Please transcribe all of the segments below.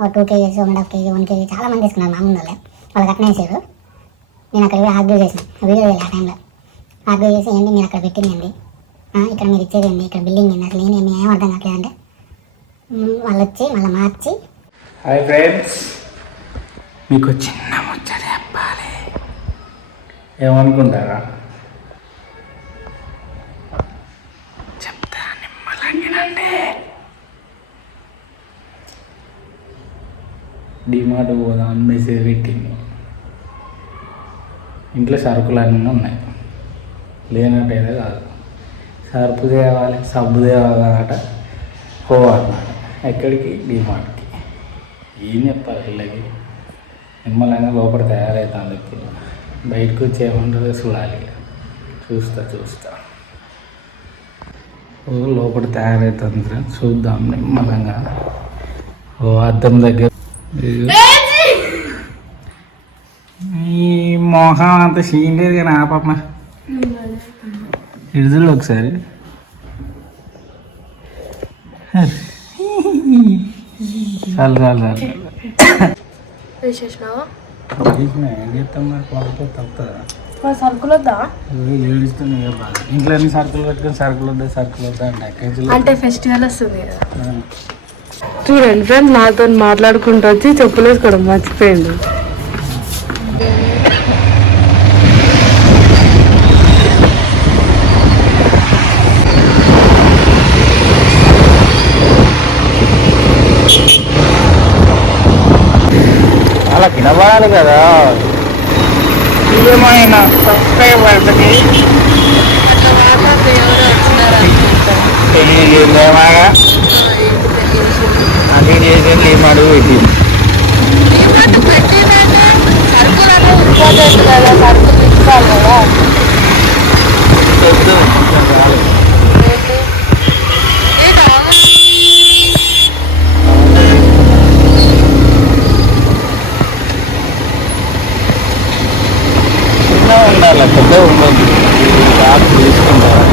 2 kgs 1.5 kg 1 kg చాలా మంది తీసుకున్నారు మామూలు వాళ్ళే. వాళ్ళకి అట్నే వేసారు. నేను అక్కడ ఆర్గ్యూ చేసిన వీడియో చేయాలి ఆ టైంలో. ఆర్గ్యూ చేసి ఏంటి మీరు అక్కడ పెట్టిందండి, ఇక్కడ మీరు ఇచ్చేది ఏంటి, ఇక్కడ బిల్డింగ్ ఏంటి, అసలు ఏం అర్థం కావట్లేదంటే వాళ్ళు వచ్చి మళ్ళీ మార్చి. హాయ్ ఫ్రెండ్స్, మీకు చిన్న ముచ్చట చెప్పాలి. ఏమనుకుంటారా? చెప్తా నిమ్మలంగినండి. డిమార్ట్ పోదామని మెసేజ్ పెట్టింది. ఇంట్లో సరుకులు అన్నీ ఉన్నాయి, లేనట్టయితే కాదు. సరుపు తేవాలి, సబ్బు తేవాలన్నట. పోవాలన్నమాట. ఎక్కడికి? డిమార్ట్కి. ఏం చెప్పాలి వీళ్ళకి? నిమ్మలంగా లోపల తయారవుతుంది. ఇప్పుడు బయటకు వచ్చి ఏమంటుందో చూడాలి. చూస్తా లోపల తయారవుతుంది. చూద్దాం నిమ్మలంగా. అద్దం దగ్గర ఈ మొహం అంత సీన్ లేదు కానీ ఆపమ్మ ఇడుదులు ఒకసారి. చాలు ఏం చేస్తాం మరి? కొనుక్కోతే తప్పుతుందా? సరుకులు వద్దా? ఏడుస్తుంది బాగా. ఇంట్లో అన్ని సరుకులు పెట్టుకుని సరుకులు వద్దా అంటే ఫెస్టివల్ వస్తుంది కదా. చూడండి ఫ్రెండ్స్, నాతో మాట్లాడుకుంటూ వచ్చి చెప్పులు వేసుకోవడం మర్చిపోయింది. అలా వినవాలి కదా. ఏమైనా సబ్స్క్రైబర్స్కి తెలియజేయమాగా అది చేసింది అడుగు పెట్టింది. ఉండాలి, పెద్ద ఉండదు. జాబ్ తీసుకుంటారు.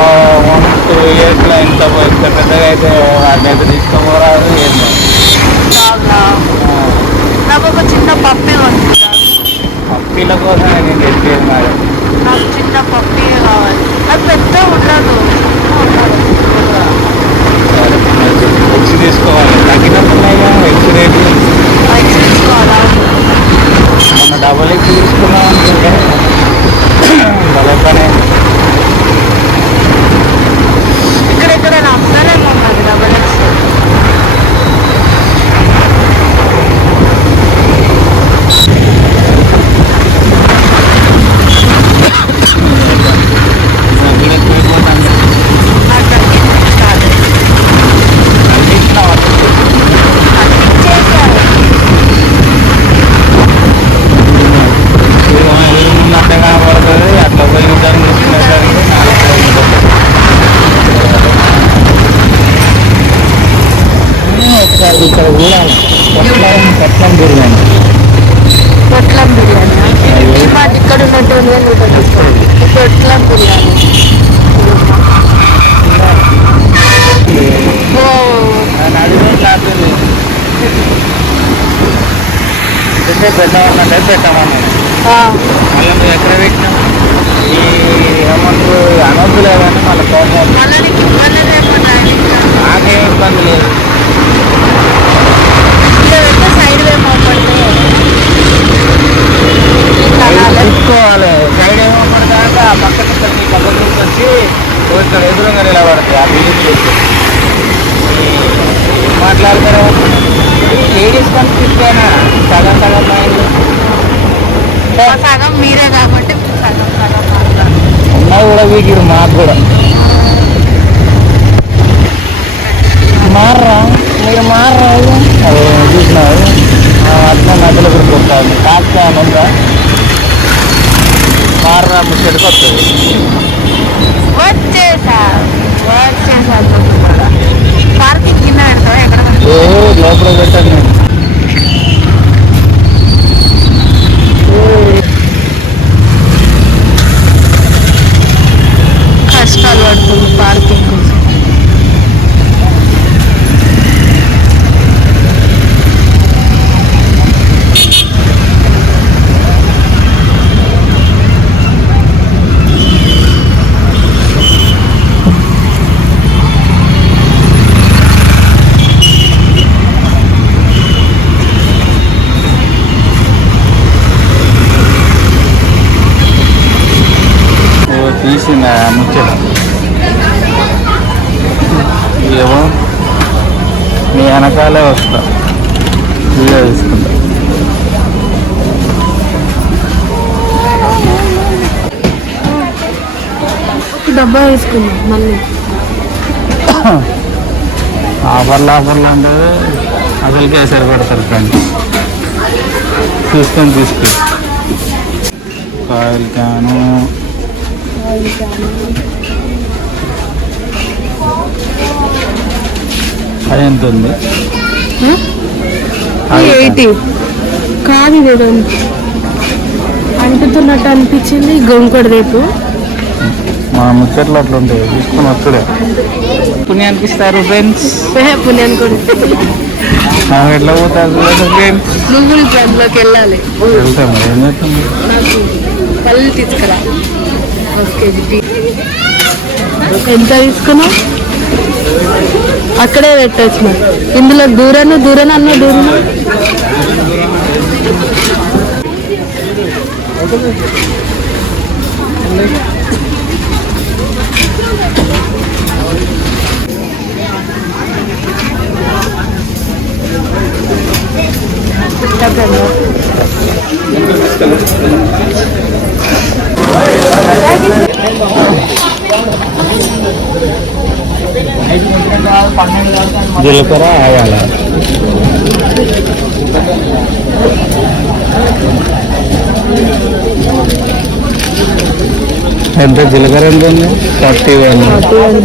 1 2 yearsలో ఇంత పెద్దగా అయితే వాటినైతే తీసుకోరాదు. నాకు ఒక చిన్న పప్పి ఉంది. పప్పీల కోసం నేను తెచ్చేది మేడం. నాకు చిన్న పప్పి కావాలి. అది పెద్ద ఉండదు. ఎగ్స్ తీసుకోవాలి. తగ్గినప్పుడుగా ఎగ్స్ రేట్ తీసుకోవాలా? మన డబల్ ఎగ్స్ తీసుకున్నాం అనుకుంటే భలే పనే. ఇక్కడ అమ్మాలేమో మరి డబల్ ఎగ్స్. ఇక్కడ చూడాలి. పొట్లం బిర్యానీ. పొట్లం బిర్యానీ మాది ఇక్కడ ఉన్నట్టు పొట్లం బిర్యానీ. పెట్టామన్నా మళ్ళీ నువ్వు ఎక్కడ పెట్టినావు? ఈ ఏమంటారు అనవద్దులే కానీ మళ్ళీ కోపం. నాకేం ఇబ్బంది లేదు. సైడ్ తీసుకోవాలి. సైడ్ ఏమో పడతాక ఆ పక్కకి పక్కకి వచ్చి ఇక్కడ ఎదురుగా నిలబడతాయి. ఆ బిల్డింగ్ మాట్లాడతారు. లేడీస్ కనిపిస్తేనా సగం మైండ్ సగం మీరే కాబట్టి ఉన్నాయి కూడా వీకిరు. మాకు కూడా మారరా, మీరు మారరా. అదే చూసినారు అట్లా నదుల గురించి వస్తుంది. కాస్త ఉందా మారరా ముచ్చడికి వస్తుంది. వచ్చేసా పార్కింగ్ కింద పెడతావా? ఎక్కడ లోపల పెట్టండి. కష్టాలు పడుతుంది పార్కింగ్ కోసం. తీసిన ముచ్చట ఏమో నీ వెనకాలే వస్తా వీడియో తీసుకుంటా. డబ్బా వేసుకున్నాం మళ్ళీ. ఆఫర్లు అంటే అసలుకే సరిపడతారు ఫ్రెండ్స్. తీసుకొని కాయలు క్యాను అది ఎంత ఉంది? 80 కాదు ఇది అంటుతున్నట్టు అనిపించింది. గొంగడు రేపు మా ముచ్చట్లు అట్లా ఉంటాయి, తీసుకొని వస్తుడే పుణ్యానికి ఇస్తారు ఫ్రెండ్స్. పుణ్యానికి ఎట్లా పోతారు ఫ్రెండ్స్? నువ్వు ఇప్పుడు అందులోకి వెళ్ళాలి. వెళ్తాం మరి ఏం చేస్తాం? నాకు పళ్ళు తీసుకురా. ఓకే ఎంత తీసుకున్నావు? అక్కడే పెట్టచ్చు మరి. ఇందులో దూరాను అన్న దూరం జీలకర్ర ఆవాల ఎంత? జీలకర్ర ఎంత ఉంది? 41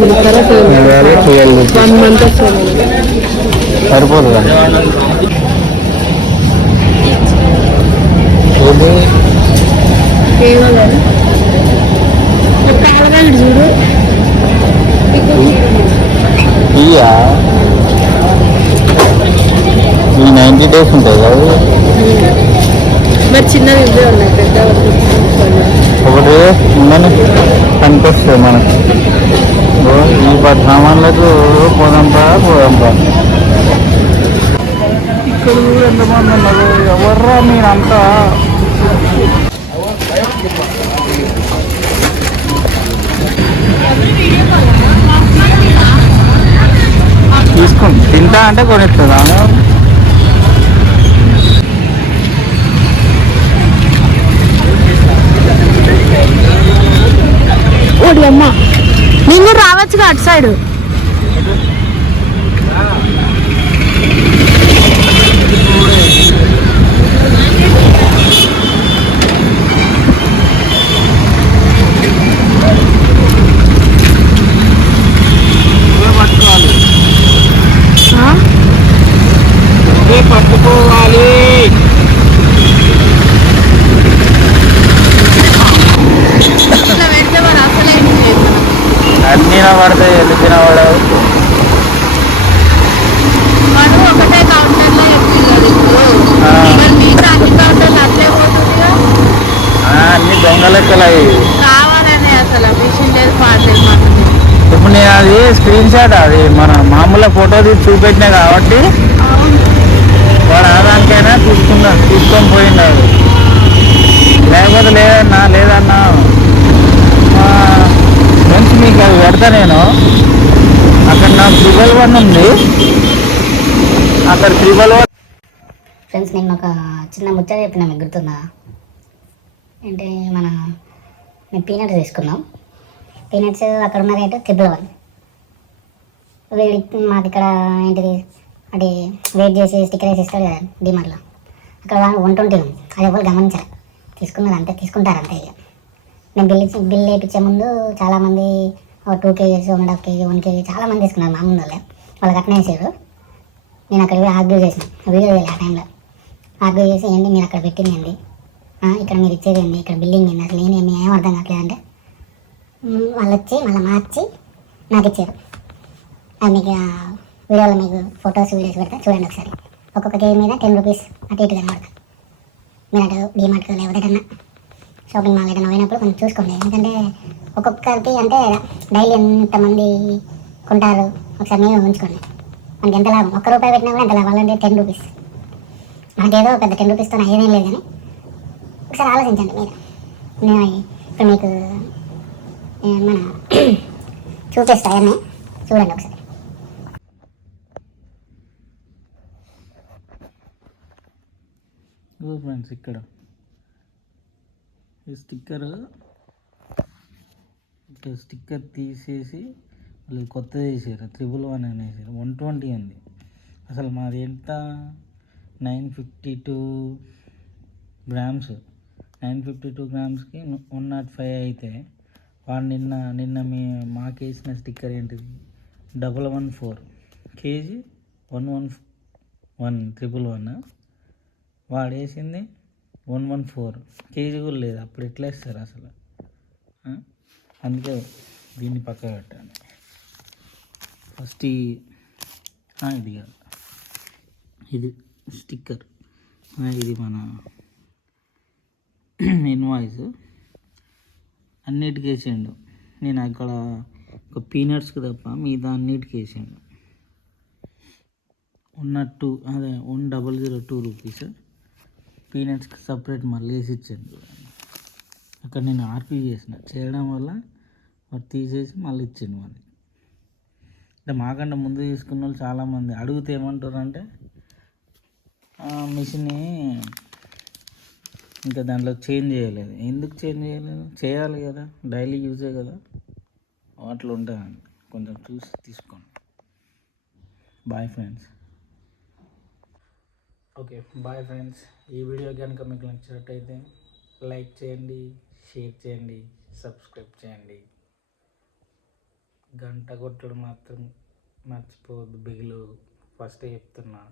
జీలకర్ర 12 1 మంత్ సరిపోదు కదా? చూడు ఇయ్యా ఈ 90 days ఉంటాయి కదా? మరి చిన్నవి ఇవే ఉన్నాయి, పెద్ద ఒకటి ఉందని పనికొస్తాయి మనకు. ఈ 10 సామాన్లకు పోదంపా. ఇక్కడ కూడా ఎంతమంది ఉన్నారు? ఎవర్రా మీరంతా? తీసుకోండి, తింటా అంటే కొనిస్తుందా? ఓడి అమ్మ, నేను కూడా రావచ్చుగా అటు సైడ్. పట్టుకోవాలి. అన్నీ పడతాయి, ఎన్ని తినవాడవు. ఒకటే కౌంటర్లో అన్ని దొంగ లెక్కలు అవి. కావాలనే అసలు మిషన్ లేదు, పాడలేదు మాకు. ఇప్పుడు నేను అది స్క్రీన్ షాట్, అది మన మామూలుగా ఫోటో తీసి చూపెట్టినా కాబట్టి వాడు ఆదానికైనా తీసుకొని పోయినాడు. లేకపోతే లేదన్నా ఫ్రెండ్స్, మీకు అది పెడతా నేను. అక్కడ నాకు 111 ఉంది, అక్కడ 111. ఫ్రెండ్స్, నేను ఒక చిన్న ముచ్చట చెప్పినా, మీకు గుర్తుందా? అంటే మేము పీనట్స్ తీసుకున్నాం. పీనట్స్ అక్కడ ఉన్న రేటు 111. మాకు ఇక్కడ ఏంటిది అది వెయిట్ చేసి స్టిక్కర్ వేసి ఇస్తారు కదా డిమార్ట్లో, అక్కడ 120 ఉంది. అది ఎవరు గమనించారు, తీసుకున్నారు అంతే, తీసుకుంటారు అంతే. ఇక నేను బిల్ వేయించే ముందు చాలామంది 2 kgs 1.5 kg 1 kg చాలామంది తీసుకున్నారు మా ముందు వాళ్ళకి అట్నే వేసారు. నేను అక్కడ ఆర్గ్యూ చేసిన, వీడియో చేయాలి ఆ టైంలో. ఆర్గ్యూ చేసి ఏంటి మీరు అక్కడ పెట్టింది ఏంటి, ఇక్కడ మీరు ఇచ్చేది ఏంటి, ఇక్కడ బిల్డింగ్ ఏంటి, అసలు ఏం అర్థం కావట్లేదంటే వాళ్ళు వచ్చి మళ్ళీ మార్చి నాకు ఇచ్చారు. అది మీకు వీడియోలో మీకు ఫొటోస్ వీడియోస్ పెడతా చూడండి ఒకసారి. ఒక్కొక్క కేజీ మీద 10 రూపీస్ అటు ఇటు కనబడతాయి. మీరు అటు డిమార్ట్కి లేకపోతే ఏదన్నా షాపింగ్ మాల్ ఏదైనా పోయినప్పుడు కొంచెం చూసుకోండి. ఎందుకంటే ఒక్కొక్కరికి అంటే డైలీ ఎంతమంది కొంటారు ఒకసారి మీరు ఉంచుకోండి. మనకి ఎంత లాభం, ₹1 పెట్టినా కూడా ఎంత లాభం, అంటే 10 రూపీస్. మనకేదో పెద్ద 10 రూపీస్తో అయ్యేదేం లేదు, కానీ ఒకసారి ఆలోచించండి మీరు. నేను ఇప్పుడు మీకు మన చూపిస్తా అవన్నీ చూడండి ఒకసారి. ఫ్రెండ్స్ ఇక్కడ ఈ స్టిక్కర్ తీసేసి మళ్ళీ కొత్తది వేసారు, 111 అని వేసారు. 120 ఉంది. అసలు మాది ఎంత 952 గ్రామ్స్. 952 గ్రామ్స్కి 105 అయితే వాడు నిన్న మాకు వేసిన స్టిక్కర్ ఏంటిది 114 కేజీ 111 వాడు వేసింది 114 కేజీ కూడా లేదు. అప్పుడు ఎట్లా వేస్తారు అసలు? అందుకే దీన్ని పక్క పెట్టాను. ఫస్ట్ ఇది కాదు, ఇది స్టిక్కర్, ఇది మన ఇన్వాయిస్ అన్నిటికీ వేసిండు. నేను అక్కడ ఒక పీనట్స్కి తప్ప మిగతా అన్నిటికీ వేసిండు. ఉన్నట్టు అదే 1002 రూపీస్. పీనట్స్కి సపరేట్ మళ్ళీ వేసి ఇచ్చాడు. అక్కడ నేను ఆర్పీ చేయడం వల్ల వాడు తీసేసి మళ్ళీ ఇచ్చిండు. మళ్ళీ అంటే మాకంటే ముందు తీసుకున్న వాళ్ళు చాలామంది అడిగితే ఏమంటారు అంటే మిషన్ని ఇంకా దాంట్లో చేంజ్ చేయలేదు. ఎందుకు చేంజ్ చేయలేదు? చేయాలి కదా, డైలీ యూజే కదా. వాటిలో ఉంటుందండి, కొంచెం చూసి తీసుకోండి. Bye friends. Okay bye friends. ఈ వీడియో కనుక మీకు నచ్చినట్టయితే లైక్ చేయండి, షేర్ చేయండి, సబ్స్క్రైబ్ చేయండి. గంట కొట్టడం మాత్రం మర్చిపోవద్దు. బిగిలు ఫస్ట్ చెప్తున్నా.